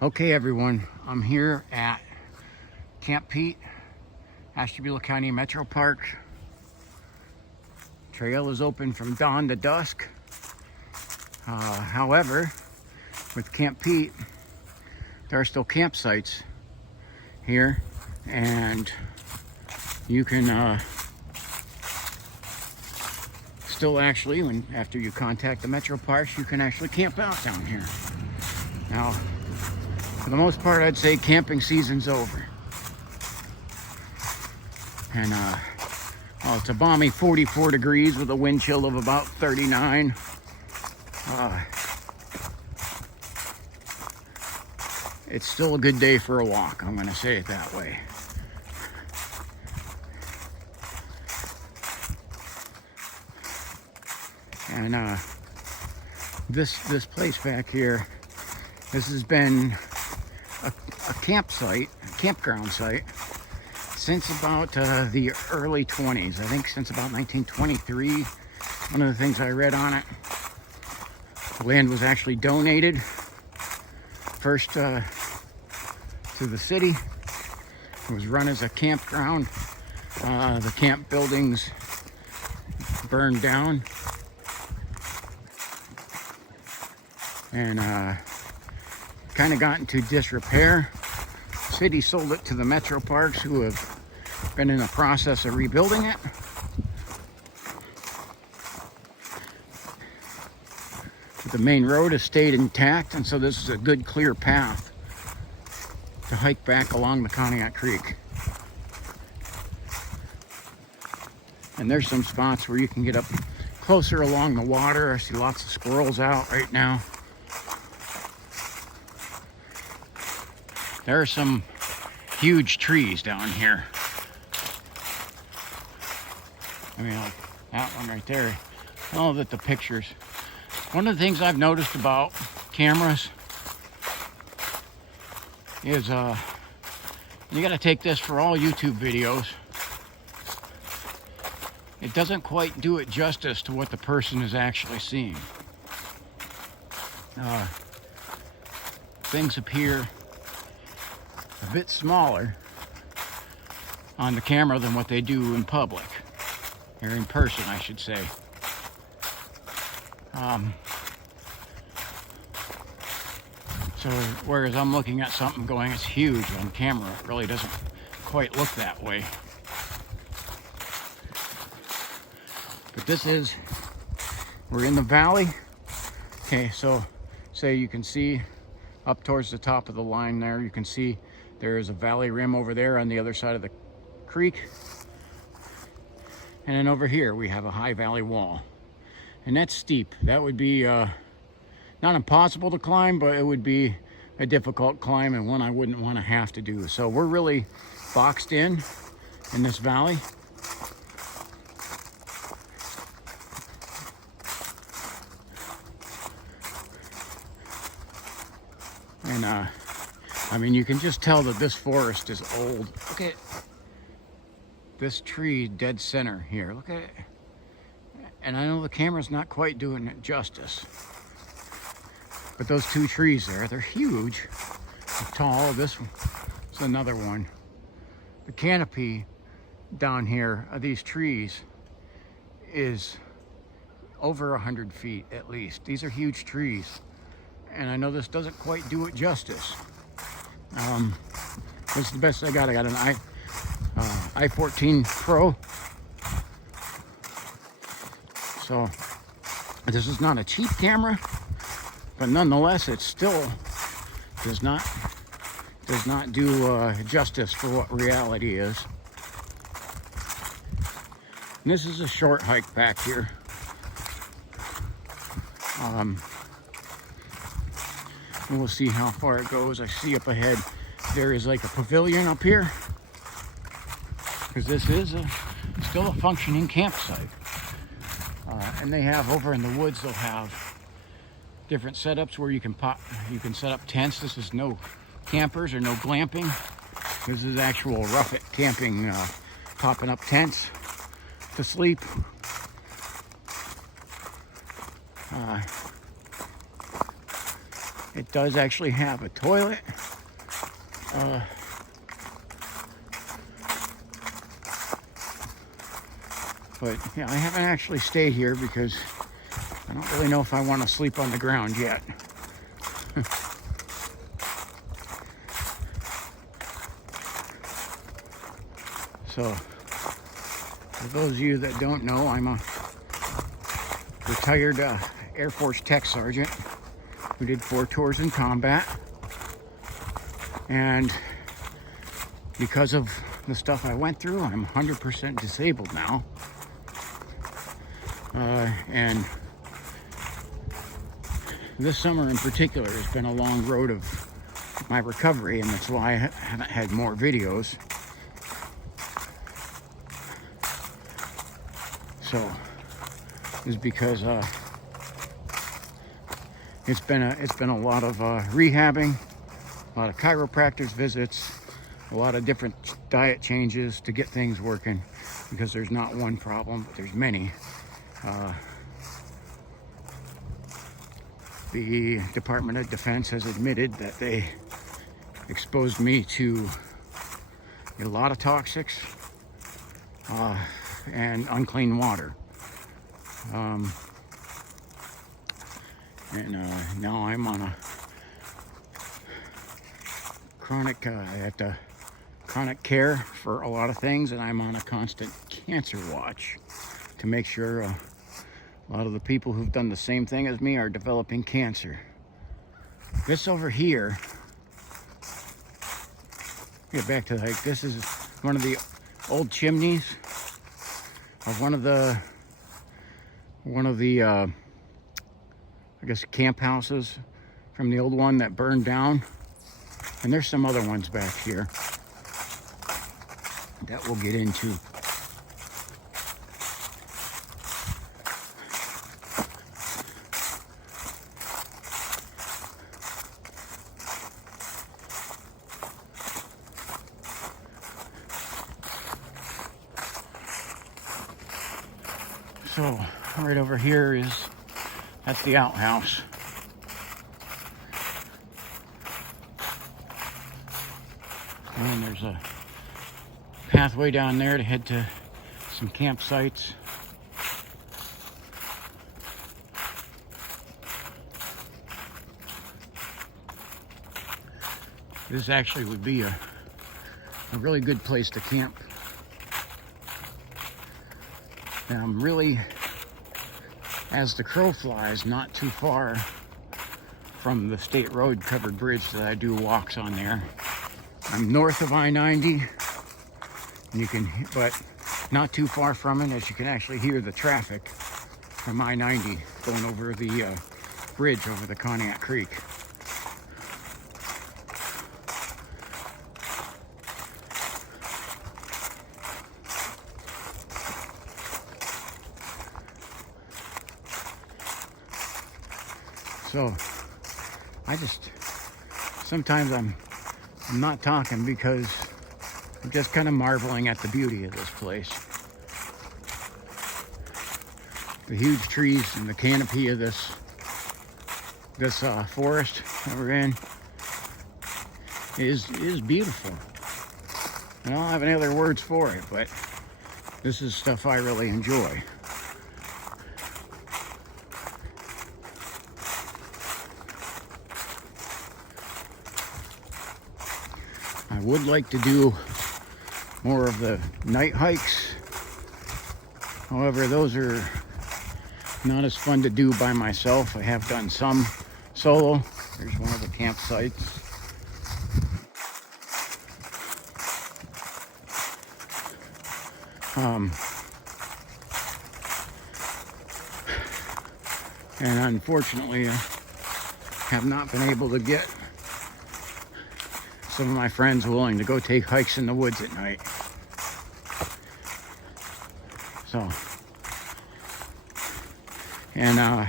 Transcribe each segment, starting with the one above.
Okay, everyone, I'm here at Camp Peet, Ashtabula County Metro Park. Trail is open from dawn to dusk. However, with Camp Peet, there are still campsites here, and you can still actually, after you contact the Metro Parks, you can actually camp out down here. Now, for the most part, I'd say camping season's over. And well, it's a balmy 44 degrees with a wind chill of about 39. It's still a good day for a walk, I'm gonna say it that way. And this place back here, this has been a campground site, since about the early 20s. I think since about 1923. One of the things I read on it, the land was actually donated first to the city. It was run as a campground. The camp buildings burned down, and kind of got into disrepair. City sold it to the Metro Parks, who have been in the process of rebuilding it. But the main road has stayed intact, and so this is a good clear path to hike back along the Conneaut Creek. And there's some spots where you can get up closer along the water. I see lots of squirrels out right now. There are some huge trees down here. I mean, like that one right there. I don't know that the pictures. One of the things I've noticed about cameras is you gotta take this for all YouTube videos. It doesn't quite do it justice to what the person is actually seeing. Things appear a bit smaller on the camera than what they do in public, or in person, I should say. So whereas I'm looking at something going, it's huge on camera, it really doesn't quite look that way. But this is, we're in the valley. Okay, so say you can see up towards the top of the line there, you can see there is a valley rim over there on the other side of the creek. And then over here we have a high valley wall. And that's steep. That would be not impossible to climb, but it would be a difficult climb, and one I wouldn't want to have to do. So we're really boxed in this valley. And I mean, you can just tell that this forest is old. Look at this tree dead center here. Look at it. And I know the camera's not quite doing it justice, but those two trees there, they're huge. They're tall. This is another one. The canopy down here of these trees is over 100 feet at least. These are huge trees. And I know this doesn't quite do it justice. This is the best I got. I got an i14 Pro. So this is not a cheap camera, but nonetheless, it still does not do justice for what reality is. And this is a short hike back here. And we'll see how far it goes. I see up ahead there is like a pavilion up here, because this is still a functioning campsite. And they have over in the woods, they'll have different setups where you can set up tents. This is no campers or no glamping. This is actual rough it camping, popping up tents to sleep. It does actually have a toilet. But yeah, I haven't actually stayed here because I don't really know if I want to sleep on the ground yet. So, for those of you that don't know, I'm a retired Air Force Tech Sergeant who did 4 tours in combat. And because of the stuff I went through, I'm 100% disabled now. And this summer in particular has been a long road of my recovery, and that's why I haven't had more videos. So, is because it's been a lot of rehabbing, a lot of chiropractor's visits, a lot of different diet changes to get things working, because there's not one problem, but there's many. The Department of Defense has admitted that they exposed me to a lot of toxics and unclean water. And now I'm on a chronic, I have to chronic care for a lot of things, and I'm on a constant cancer watch to make sure a lot of the people who've done the same thing as me are developing cancer. This over here, get back to like, this is one of the old chimneys of one of the I guess camp houses from the old one that burned down. And there's some other ones back here that we'll get into. So right over here that's the outhouse. And there's a pathway down there to head to some campsites. This actually would be a really good place to camp. And I'm really, as the crow flies, not too far from the state road covered bridge that I do walks on there. I'm north of I-90, and but not too far from it, as you can actually hear the traffic from I-90 going over the bridge over the Cognac Creek. So sometimes I'm not talking because I'm just kind of marveling at the beauty of this place. The huge trees and the canopy of this forest that we're in is beautiful. I don't have any other words for it, but this is stuff I really enjoy. I would like to do more of the night hikes. However, those are not as fun to do by myself. I have done some solo. There's one of the campsites. And unfortunately, I have not been able to get some of my friends willing to go take hikes in the woods at night. So, and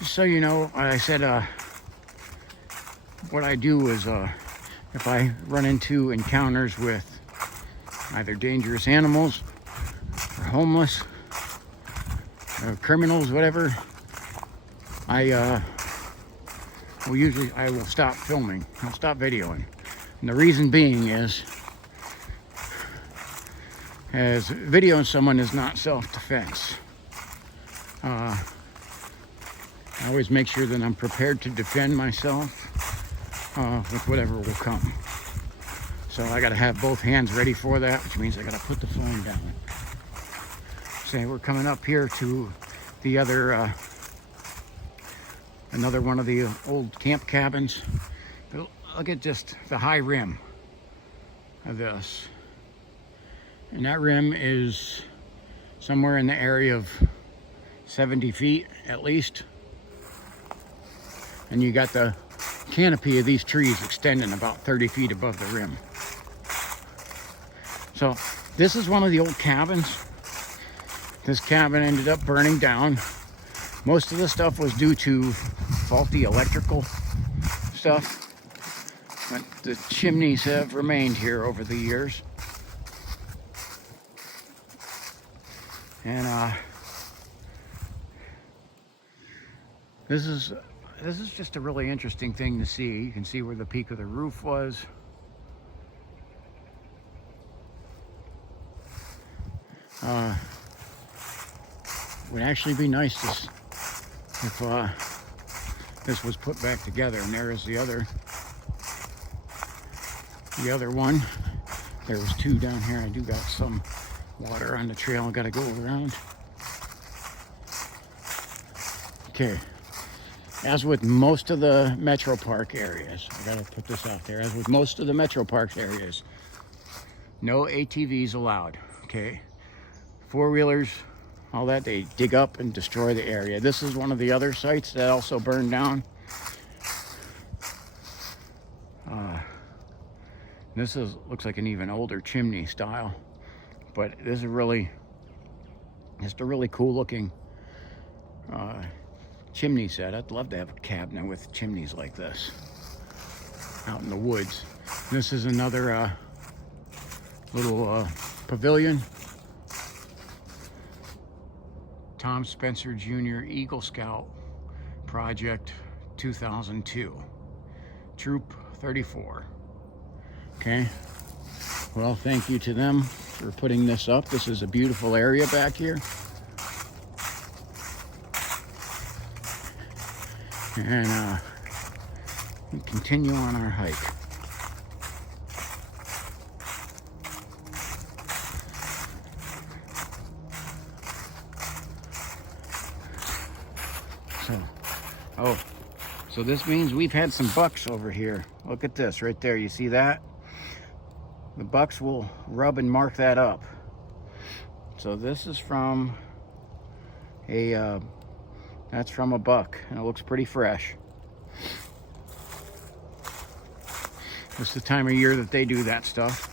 just so you know, I said what I do is if I run into encounters with either dangerous animals or homeless or criminals, whatever, I well, usually I will stop filming. I'll stop videoing. And the reason being is, as videoing someone is not self-defense. I always make sure that I'm prepared to defend myself with whatever will come. So I gotta have both hands ready for that, which means I gotta put the phone down. Say we're coming up here to the other, another one of the old camp cabins. But look at just the high rim of this. And that rim is somewhere in the area of 70 feet at least. And you got the canopy of these trees extending about 30 feet above the rim. So this is one of the old cabins. This cabin ended up burning down. Most of the stuff was due to faulty electrical stuff. But the chimneys have remained here over the years. And this is just a really interesting thing to see. You can see where the peak of the roof was. Would actually be nice if this was put back together. And there is the other one. There was two down here. I do got some water on the trail. I got to go around. Okay. As with most of the Metro Park areas, I gotta put this out there. As with most of the Metro Park areas, no ATVs allowed. Okay. Four-wheelers, all that, they dig up and destroy the area. This is one of the other sites that also burned down. This looks like an even older chimney style, but this is just a really cool looking chimney set. I'd love to have a cabinet with chimneys like this out in the woods. This is another little pavilion. Tom Spencer Jr. Eagle Scout Project 2002. Troop 34. Okay. Well, thank you to them for putting this up. This is a beautiful area back here. And we continue on our hike. So this means we've had some bucks over here. Look at this right there. You see that? The bucks will rub and mark that up. So this is from that's from a buck, and it looks pretty fresh. It's the time of year that they do that stuff.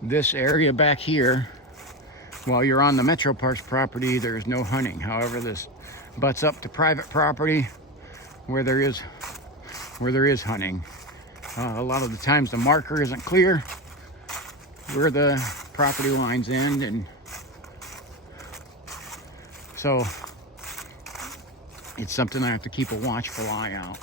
This area back here, while you're on the Metro Parks property, there's no hunting. However, this butts up to private property where there is hunting. A lot of the times the marker isn't clear where the property lines end, and so it's something I have to keep a watchful eye out.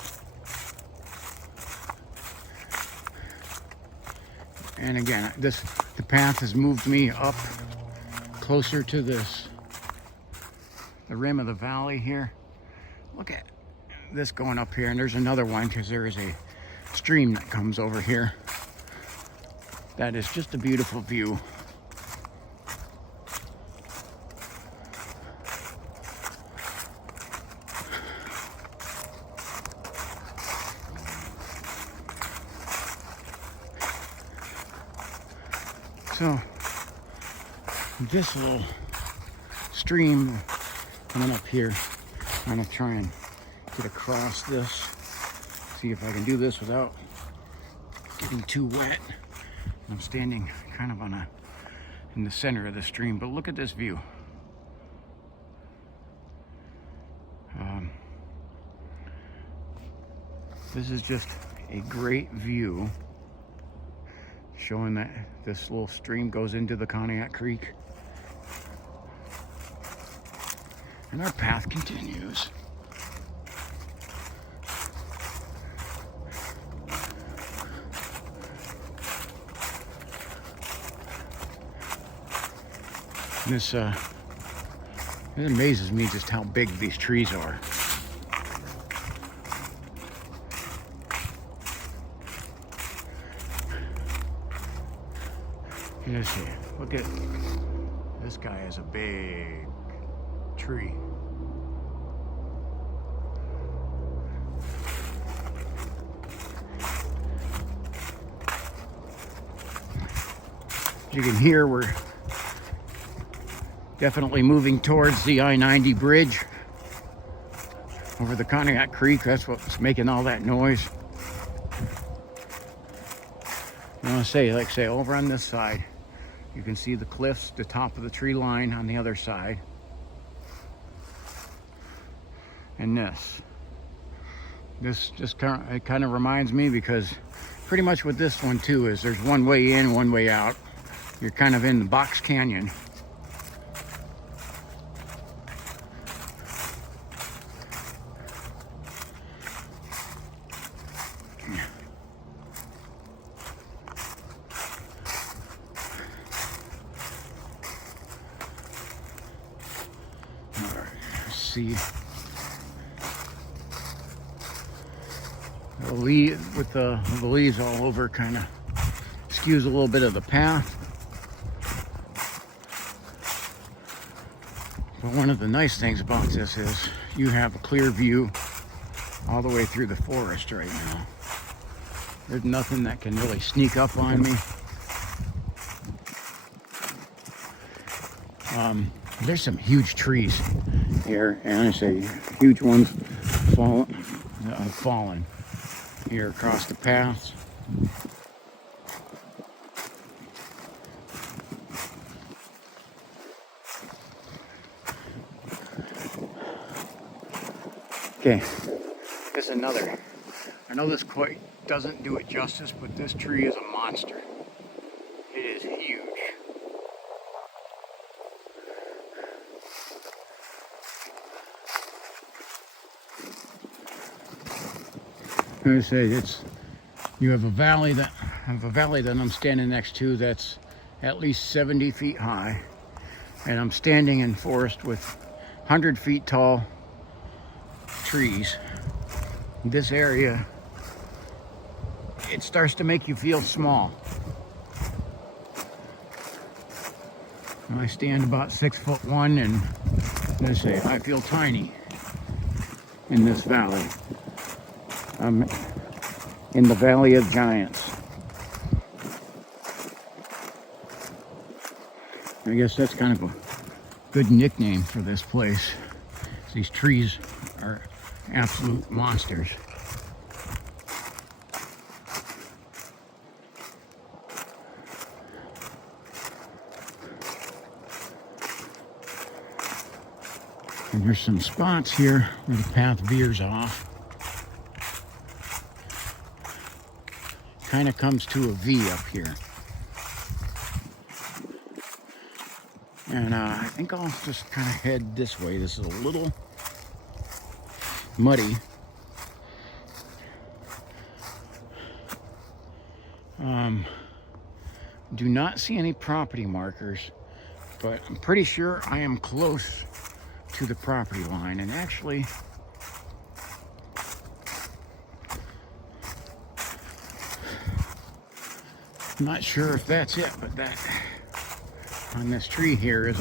And again, the path has moved me up closer to the rim of the valley here. Look at this going up here, and there's another one because there is a stream that comes over here. That is just a beautiful view. So this little stream coming up here, I'm gonna try and get across this, see if I can do this without getting too wet. I'm standing kind of in the center of the stream, but look at this view. This is just a great view, showing that this little stream goes into the Conneaut Creek. And our path continues. And this it amazes me just how big these trees are. You see, look at this guy has a big tree. As you can hear, we're definitely moving towards the I-90 bridge over the Conneaut Creek. That's what's making all that noise. I want to say, like say, over on this side, you can see the cliffs, the top of the tree line on the other side. And this just kind of reminds me, because pretty much with this one too is there's one way in, one way out. You're kind of in the box canyon. See the leaves all over, kind of skews a little bit of the path. But one of the nice things about this is you have a clear view all the way through the forest right now. There's nothing that can really sneak up on me. There's some huge trees here, and I say huge ones fallen here across the paths. Okay, here's another. I know this quite doesn't do it justice, but this tree is a monster. It is huge. I say you have a valley that I'm standing next to that's at least 70 feet high, and I'm standing in forest with 100 feet tall trees. This area, it starts to make you feel small. I stand about 6'1", and let's say I feel tiny in this valley. I'm in the Valley of Giants. I guess that's kind of a good nickname for this place. These trees are absolute monsters. And there's some spots here where the path veers off. Kind of comes to a V up here. And I think I'll just kind of head this way. This is a little muddy. Do not see any property markers, but I'm pretty sure I am close to the property line. And actually, I'm not sure if that's it, but that on this tree here is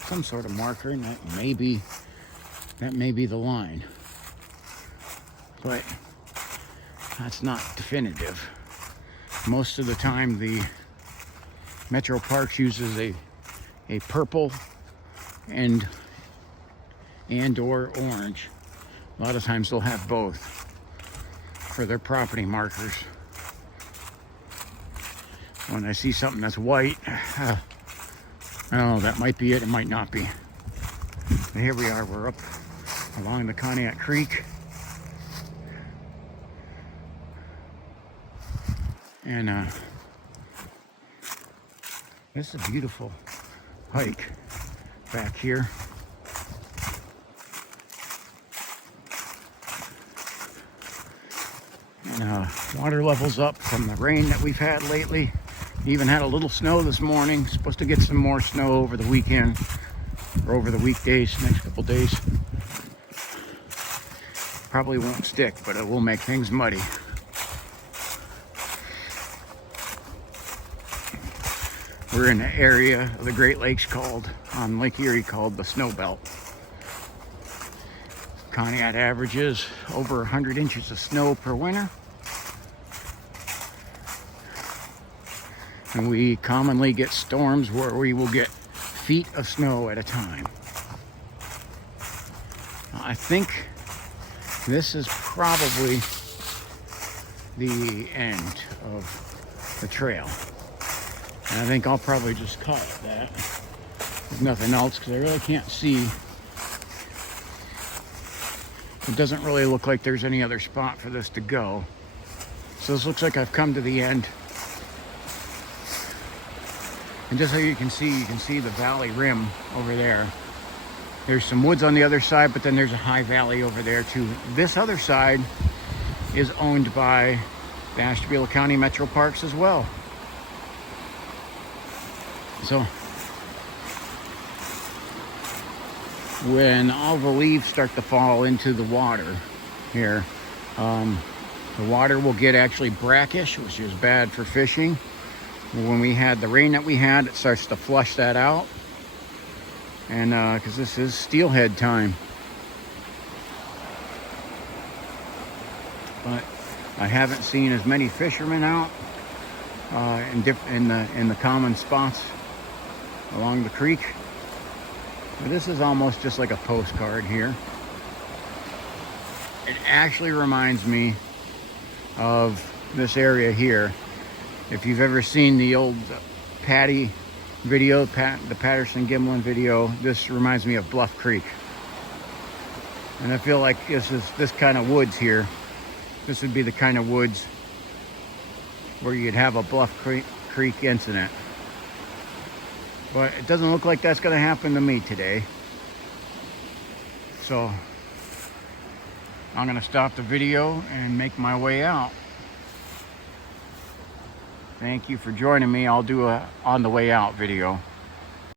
some sort of marker, and that may be the line, but that's not definitive. Most of the time, the Metro Parks uses a purple and or orange. A lot of times they'll have both for their property markers. When I see something that's white, I don't know, that might be it, it might not be. But here we are, we're up along the Conneaut Creek. And this is a beautiful hike back here. And water levels up from the rain that we've had lately. Even had a little snow this morning. Supposed to get some more snow over the weekend or over the weekdays, next couple days. Probably won't stick, but it will make things muddy. We're in an area of the Great Lakes on Lake Erie called the Snow Belt. Conneaut averages over 100 inches of snow per winter. And we commonly get storms where we will get feet of snow at a time. I think this is probably the end of the trail. And I think I'll probably just call it that. If nothing else, because I really can't see. It doesn't really look like there's any other spot for this to go. So this looks like I've come to the end. And just so you can see the valley rim over there. There's some woods on the other side, but then there's a high valley over there too. This other side is owned by the Ashtabula County Metro Parks as well. So when all the leaves start to fall into the water here, the water will get actually brackish, which is bad for fishing. When we had the rain that we had, it starts to flush that out. And because this is steelhead time. But I haven't seen as many fishermen out in the common spots along the creek. But this is almost just like a postcard here. It actually reminds me of this area here. If you've ever seen the old Patty video, the Patterson-Gimlin video, this reminds me of Bluff Creek. And I feel like this kind of woods here. This would be the kind of woods where you'd have a Bluff Creek incident. But it doesn't look like that's going to happen to me today. So I'm going to stop the video and make my way out. Thank you for joining me. I'll do a on the way out video.